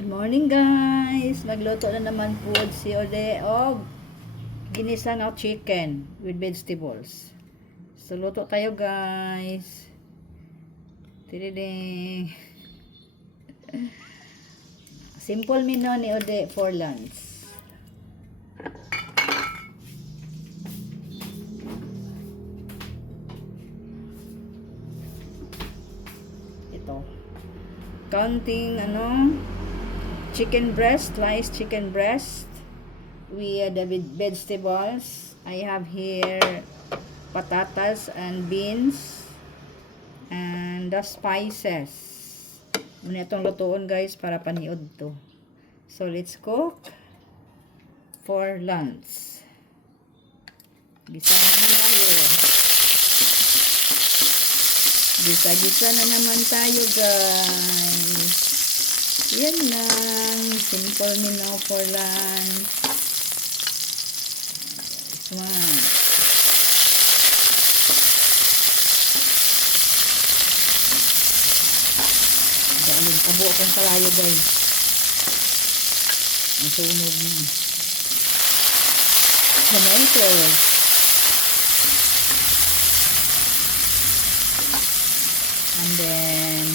Good morning guys! Magluto na naman po si Ode og ginisa na chicken with vegetables. So luto tayo guys. Tididing. Simple menu ni Ode for lunch. Ito. Counting chicken breast, sliced chicken breast with the vegetables. I have here patatas and beans and the spices. Muna itong lutuon guys para paniod to. So let's cook for lunch. Gisa na tayo. Gisa-gisa na naman tayo guys. Yan lang. Simple menu for lunch. This one. Galing tabo akong kalayo guys. Nasunog na. Tomatoes. And then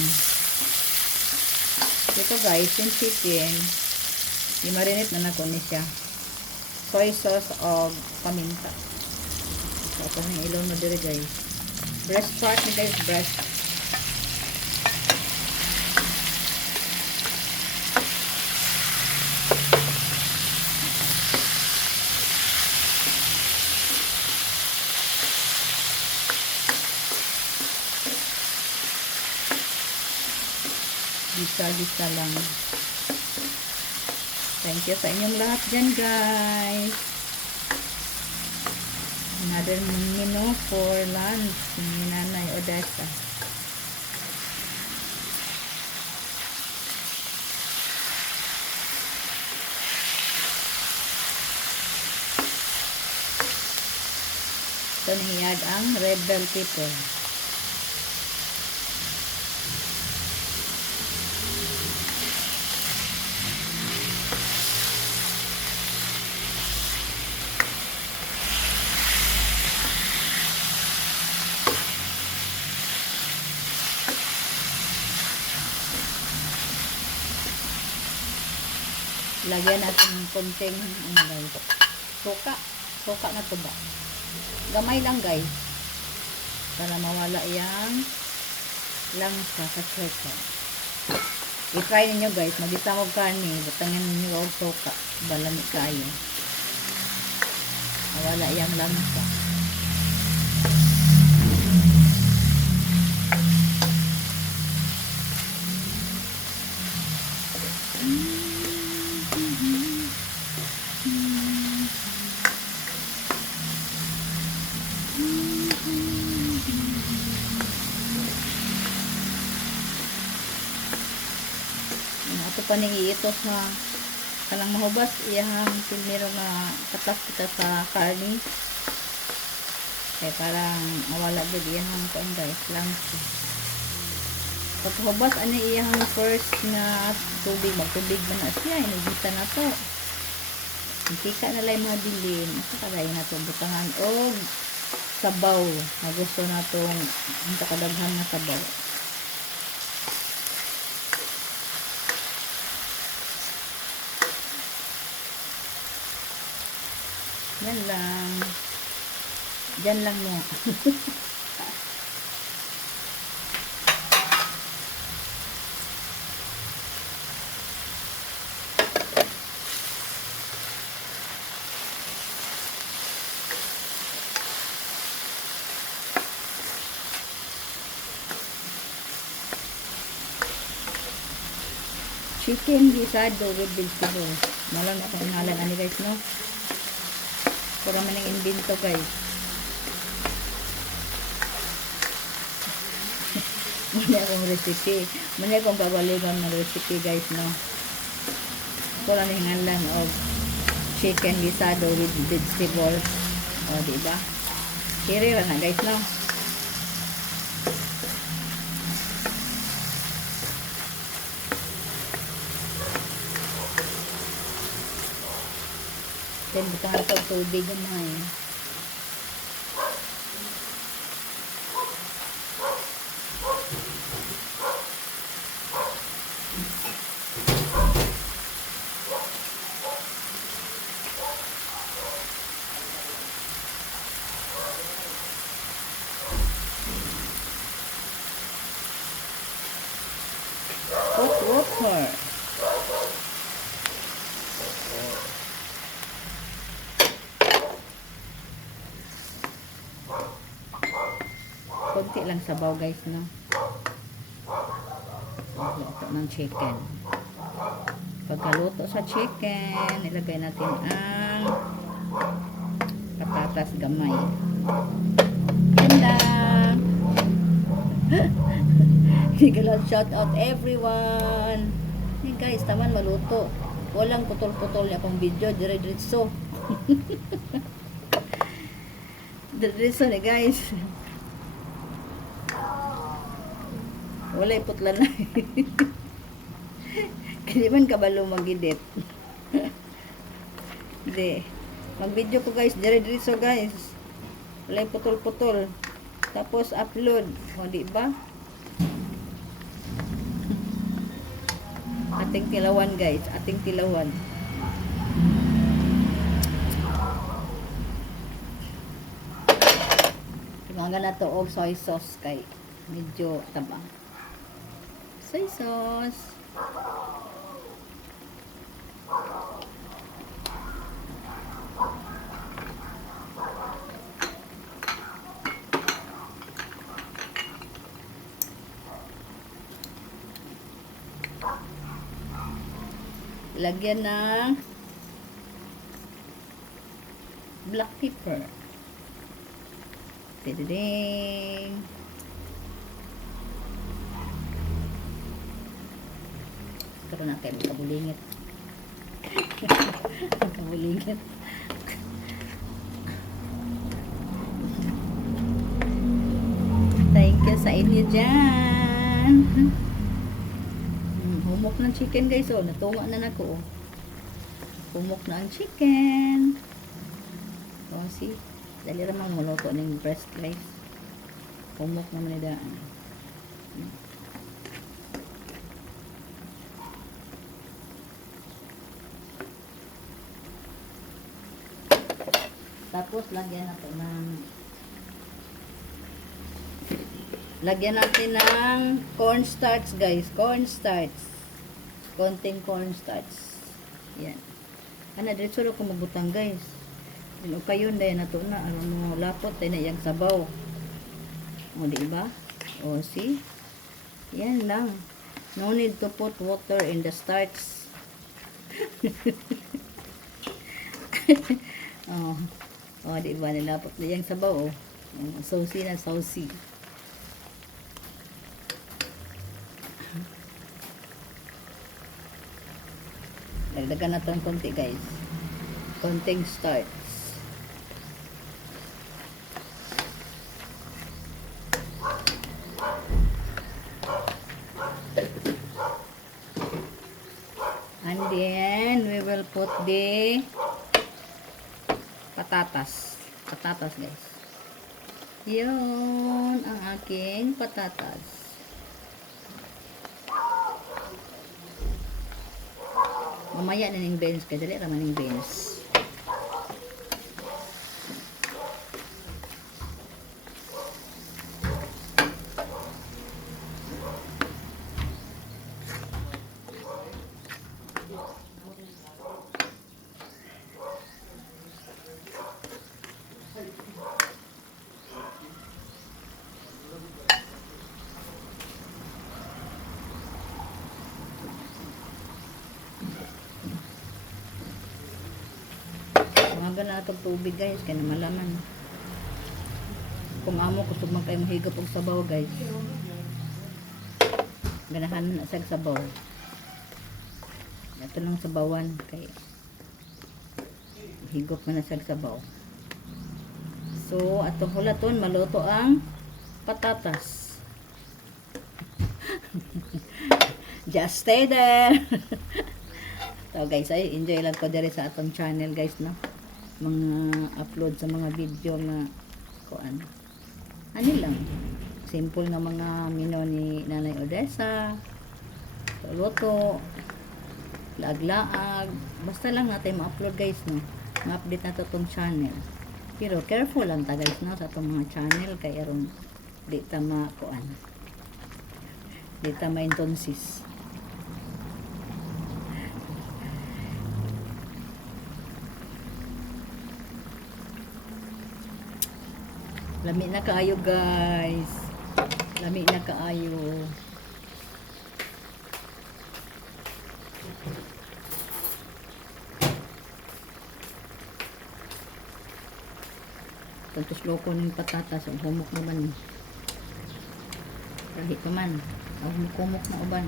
ito guys, yung chicken, i-marinate na nato ni siya. Soy sauce o paminta. So, ito na ilaw na dire guys. Breast part ni guys, breast. Gisa-gisa lang. Thank you sa inyong lahat dyan guys. Another menu for lunch ni Nanay Odessa. Ito nahiyag ang red bell pepper. Lagyan natin ng konting suka na to ba, gamay lang guys para mawala yung langsa sa chicken. I-try ninyo guys, mag-isa mo karne, butangin ninyo og suka, balami kayo mawala yung langsa. Ito pa ning iitos na kanang mahubas iyang primero nga katas kita sa karne kaya parang mawala gud iyang kuan guys lang paghubas ani iyang first nga tubig magtubig man na siya inugita na to antika na lay mga bilin ito kalay na to butangan og sabaw na gusto na tong kadaghan na sabaw. Yan lang. Diyan lang mo. Chicken guisado with vegetables. Malang akong ngalan ani guys no. Pura man ang invento guys. Muna akong recipe. Muna akong pagalingan ng recipe guys no. Pura na hingalan of chicken guisado with vegetables. O diba? Kiri na guys no. Then butahan ko tubig gamay. Hot water. Konti lang sabaw guys, no? Luto ng chicken. Pagkaluto sa chicken, ilagay natin ang patatas gamay. Ganda! Higalan, shout out everyone! Hey guys, taman maluto. Walang putol-putol niya akong video, dire-diretso. Dire-diretso ni guys. Wala iputlan na. Kaya man kabalo mag-edit. Hindi. Mag-video ko guys. Dire-diretso guys. Wala putol-putol. Tapos upload. O diba? Ating tilawan guys. Ating tilawan. Tingnan na to og soy sauce kay medyo tabang. Soy sauce. Lagyan ng black pepper. Tididing. Karoon na kayo kabulingit. Kabulingit. Thank you sa inyo dyan. Humok ng chicken guys, oh. Natunga na nako, oh. Humok na ang chicken. Oh, see? Dali ramang muluto ng breast guys. Humok naman na daan. Tapos lagyan natin ng cornstarch guys, cornstarch. Konting cornstarch. Yan. Ana diretso ra ko magbutang guys. Dilo kayo nday nato na ano mo lapot tay na yang sabaw. O di ba? O see? Yan lang. No need to put water in the starch. Oh. O di ba nilapot na yang sabaw, oh. Saucy na saucy. Dagdagan natin konti guys. Konting starch. And then we will put the patatas. Patatas guys. Yun ang aking patatas. Mamaya na ng beans, kaya dali raman ng beans. Mga na itong tubig guys, kaya na malaman. Kung amo gusto man kayo mahigop og sabaw guys, ganahan na sa sabaw. Ito lang sabawan kay higop man na sa sabaw. So atong hulaton maluto ang patatas. Just stay there. So guys, ay enjoy lang ko diri sa atong channel guys, no. mga upload sa mga video na kuan. Ano lang, simple nga mga menu ni Nanay Odessa, luto, laag-laag, basta lang natin ma-upload guys, no? Ma-update na to tong channel. Pero careful lang ta guys, no, sa tong mga channel kay aron di ta kuan. Di ta ma-intonsis. Lami na kaayo guys. Lami na kaayo. Tantos loko ng patatas. Ang humok naman. Kahit ka man. Ang humok na uban.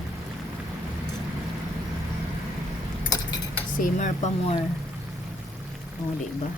Simmer pa more. O, diba?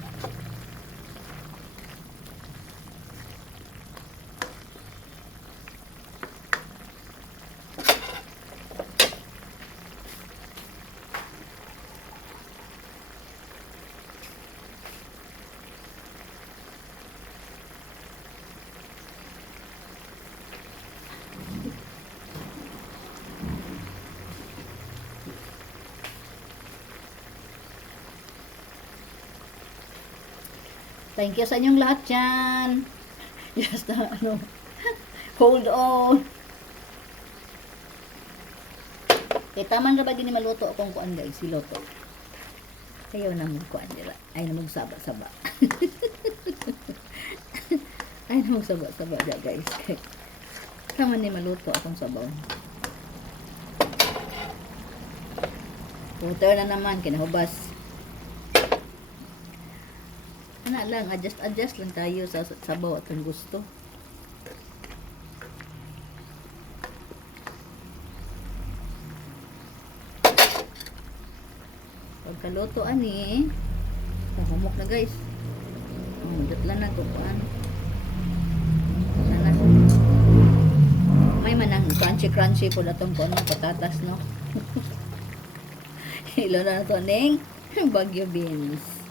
Thank you sa inyong lahat dyan. Just hold on. Taman ka ba gini maluto akong kuan guys, siloto. Ayaw na mong kuan nila. Ay na mong saba-saba. Ay na mong saba-saba guys. Kaman ni maluto akong sabaw. Butter na naman, kinahubas. Ano lang, adjust lang tayo sa sabaw at ang gusto. Pagkaluto ani, humok na guys. Datlan na kuan. May manang crunchy po na itong kuan ng patatas, no? Ilo na ito ning Baguio beans.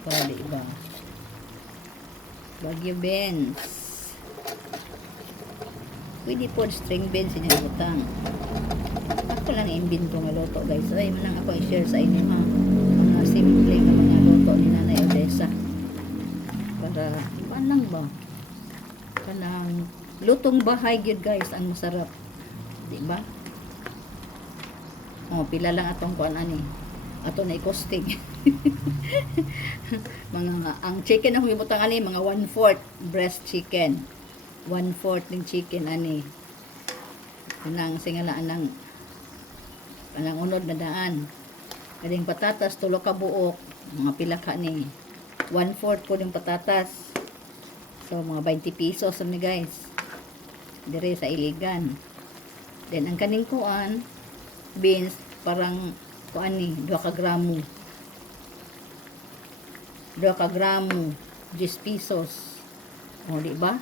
Pwede ba? Baguio beans. Pwede po string beans inyong utang. Ako lang imbento nga luto guys. Ay, manang ako i-share sa inyo ha. Mga simple nga mga luto ni Nanay Odessa. Para, iban lang ba? Kanang lutong bahay gyud guys, ang masarap. Diba? Oh, pila lang atong kuan ani. Ato na i-costing. Ang chicken na humibutang ani, mga 1/4 breast chicken. 1/4 ng chicken ani. Nang singalaan ng anang unod na daan. Kading patatas tulo ka buok, mga pila ka ni. 1/4 po yung patatas. So mga 20 pesos ni guys. Dire sa Iligan. Then ang kaning kuan beans parang kuan ni 2 ka gramo. 2 ka gramo, 10 pesos. O, di ba?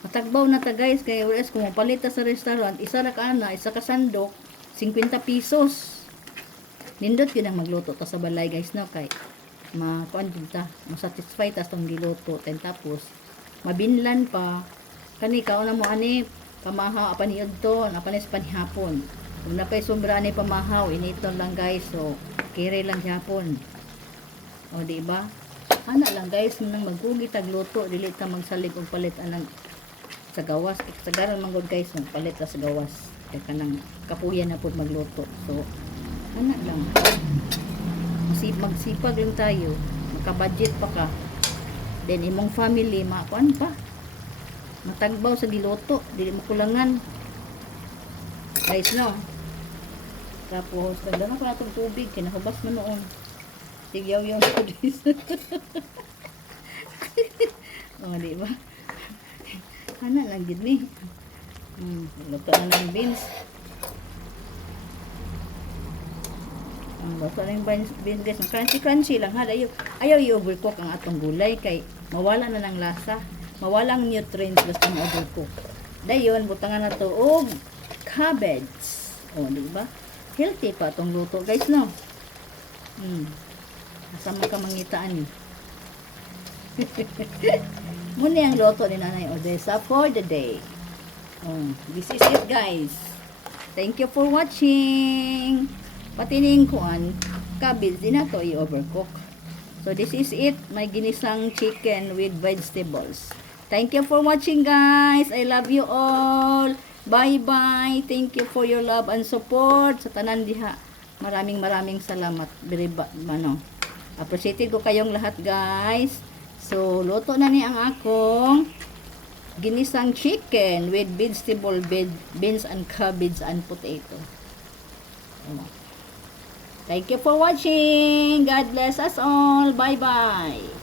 Matagbaw na ta guys, kaya wala kung mapalit sa restaurant, isa na ka ana, isa ka sandok, 50 pesos. Nindot yun ang magluto ta sa balay guys, no? Kay kuan din ta, masatisfy ta tong giluto, tapos mabinlan pa. Kani kao na mo ani, pamahaw apan niud to, apan sa panihapon. Kung napay sombra ni pamahaw, initon lang guys. So, kire lang hapon. O, di ba? Ana lang guys, nang magugi tagluto, dili ta magsalig og palit anang sa gawas. Sagaran man gud guys, magpalit ta sa gawas. Kaya kanang kapuyan na pud magluto. So, ana lang. Magsipag lang tayo. Maka-budget pa ka. Then, imong family, makuan pa. Matagbaw sa giluto. Dili makulangan. Guys, no? Tapos, ganda na pala itong tubig. Kinahubas mo noon. Tigyaw yung guys. O, diba? Hana lang gid ni. Luto na ng beans. Luto na yung beans guys. Crunchy lang ha. Ayaw i-overcook ang atong gulay. Kay mawala na ng lasa. Mawalang nutrients basta ma-overcook. Dayon, butangan na to og cabbage. O, diba? Healthy pa itong luto guys, no? Asa man ka mangitaan. Muna ang loto ni Nanay Odessa for the day. Oh, this is it guys. Thank you for watching. Pati ning kuan, cabbage din na to i-overcook. So this is it, my ginisang chicken with vegetables. Thank you for watching guys. I love you all. Bye-bye. Thank you for your love and support sa tanan diha. Maraming salamat. Appreciated ko kayong lahat guys. So, luto na ni ang akong ginisang chicken with vegetable, beans and cabbage and potato. Oh. Thank you for watching. God bless us all. Bye-bye.